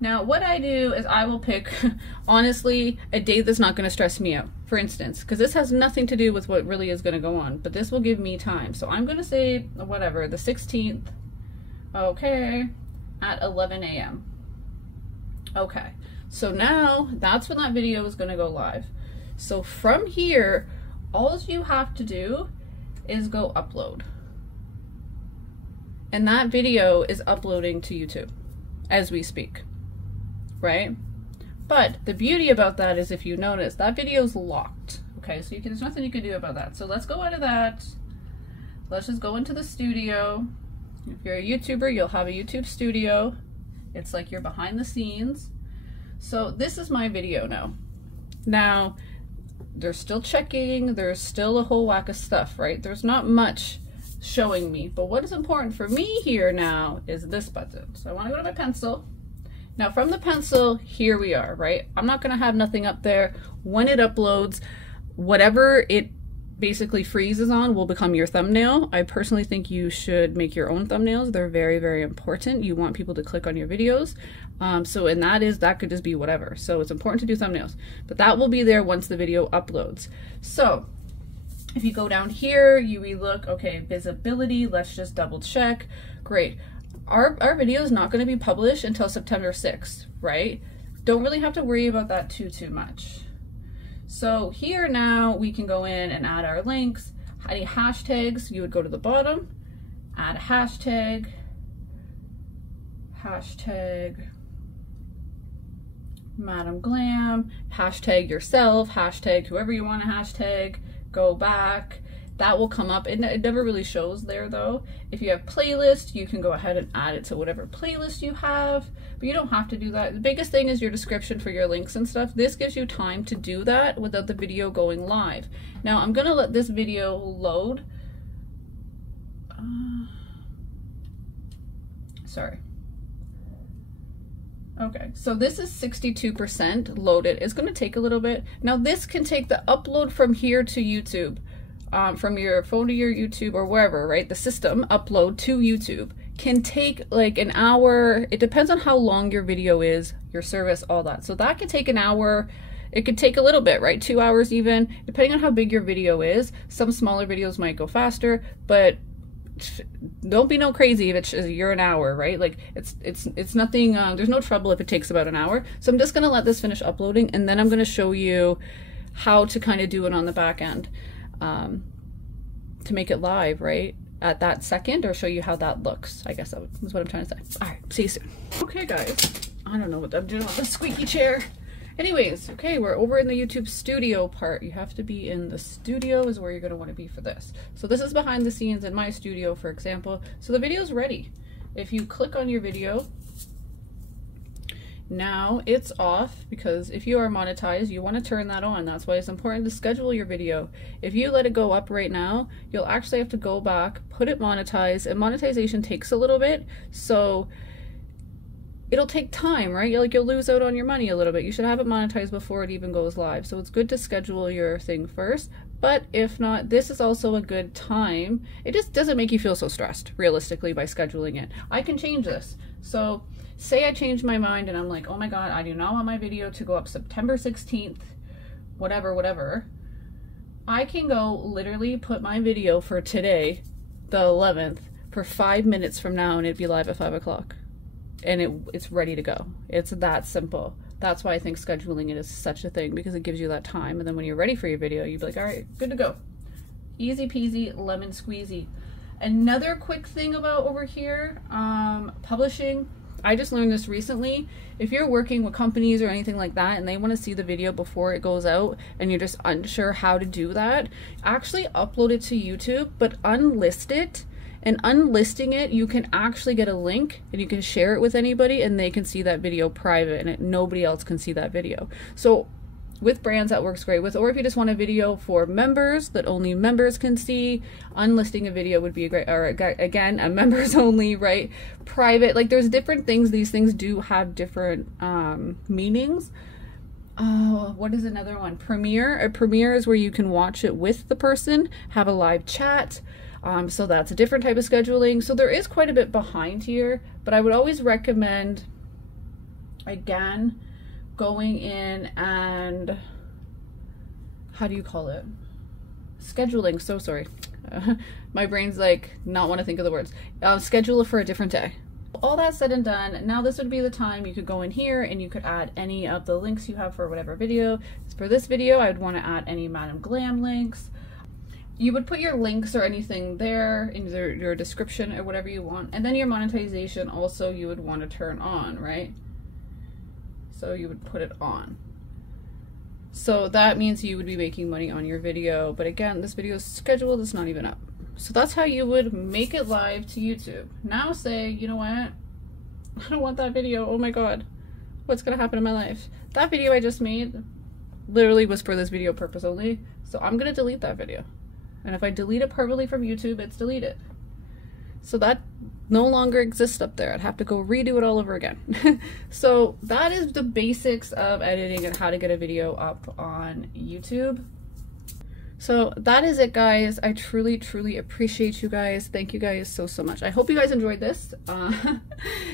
Now what I do is I will pick, honestly, a date that's not going to stress me out. For instance, because this has nothing to do with what really is going to go on, but this will give me time. So I'm going to say, whatever, the 16th, okay, at 11 a.m. Okay, so now that's when that video is going to go live. So from here, all you have to do is go upload. And that video is uploading to YouTube as we speak, right? But the beauty about that is, if you notice, that video is locked. Okay, so there's nothing you can do about that. So let's go out of that. Let's just go into the studio. If you're a YouTuber, you'll have a YouTube studio. It's like you're behind the scenes. So this is my video now. Now, they're still checking, there's still a whole whack of stuff, right? There's not much showing me, but what is important for me here now is this button. So I want to go to my pencil. Now from the pencil, here we are, right? I'm not going to have nothing up there. When it uploads, whatever it basically freezes on will become your thumbnail. I personally think you should make your own thumbnails. They're very, very important. You want people to click on your videos. That could just be whatever. So it's important to do thumbnails, but that will be there once the video uploads. So if you go down here, you relook, okay, visibility, let's just double check. Great. Our video is not going to be published until September 6th, right? Don't really have to worry about that too much. So here now we can go in and add our links. Any hashtags, you would go to the bottom, add a hashtag, hashtag Madam Glam, hashtag yourself, hashtag whoever you want to hashtag, go back. That will come up. It never really shows there though. If you have playlist, you can go ahead and add it to whatever playlist you have, but you don't have to do that. The biggest thing is your description for your links and stuff. This gives you time to do that without the video going live. Now I'm gonna let this video load. Sorry. Okay, so this is 62% loaded. It's gonna take a little bit. Now this can take the upload from here to YouTube. From your phone to your YouTube or wherever, right? The system upload to YouTube can take like an hour. It depends on how long your video is, your service, all that. So that could take an hour. It could take a little bit, right? 2 hours even, depending on how big your video is. Some smaller videos might go faster, but don't be no crazy if you're an hour, right? Like it's nothing, there's no trouble if it takes about an hour. So I'm just gonna let this finish uploading and then I'm gonna show you how to kind of do it on the back end. To make it live, right, at that second, or show you how that looks. I guess that is what I'm trying to say. All right, see you soon. Okay, guys, I don't know what I'm doing with the squeaky chair. Anyways, okay, we're over in the YouTube studio part. You have to be in the studio is where you're going to want to be for this. So this is behind the scenes in my studio, for example. So the video is ready. If you click on your video, now it's off, because if you are monetized, you want to turn that on. That's why it's important to schedule your video. If you let it go up right now, you'll actually have to go back, put it monetized, and monetization takes a little bit, so it'll take time, right? You'll lose out on your money a little bit. You should have it monetized before it even goes live. So it's good to schedule your thing first, but if not, this is also a good time. It just doesn't make you feel so stressed, realistically, by scheduling it. I can change this. So say I change my mind and I'm like, oh my God, I do not want my video to go up September 16th, whatever. I can go literally put my video for today, the 11th, for 5 minutes from now, and it'd be live at 5 o'clock. And it's ready to go. It's that simple. That's why I think scheduling it is such a thing, because it gives you that time. And then when you're ready for your video, you'd be like, all right, good to go. Easy peasy, lemon squeezy. Another quick thing about over here, publishing. I just learned this recently. If you're working with companies or anything like that and they want to see the video before it goes out and you're just unsure how to do that, actually upload it to YouTube, but unlist it. And unlisting it, you can actually get a link and you can share it with anybody and they can see that video private, and nobody else can see that video. So with brands, that works great with, or if you just want a video for members that only members can see, unlisting a video would be a great, or again, a members only, right? Private, like there's different things. These things do have different meanings. What is another one? Premiere. A premiere is where you can watch it with the person, have a live chat. So that's a different type of scheduling. So there is quite a bit behind here, but I would always recommend, again, going in and, how do you call it? Scheduling, so sorry. My brain's like, not want to think of the words. Schedule it for a different day. All that said and done, now this would be the time you could go in here and you could add any of the links you have for whatever video. For this video, I would want to add any Madam Glam links. You would put your links or anything there in your description or whatever you want. And then your monetization also you would want to turn on, right? So you would put it on. So that means you would be making money on your video. But again, this video is scheduled, it's not even up. So that's how you would make it live to YouTube. Now say, you know what? I don't want that video. Oh my god. What's gonna happen in my life? That video I just made literally was for this video purpose only. So I'm gonna delete that video. And if I delete it permanently from YouTube, it's deleted. So that no longer exists up there. I'd have to go redo it all over again. So that is the basics of editing and how to get a video up on YouTube. So that is it, guys. I truly, truly appreciate you guys. Thank you guys so, so much. I hope you guys enjoyed this.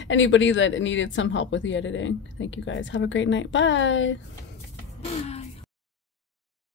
Anybody that needed some help with the editing, thank you guys. Have a great night. Bye. Bye.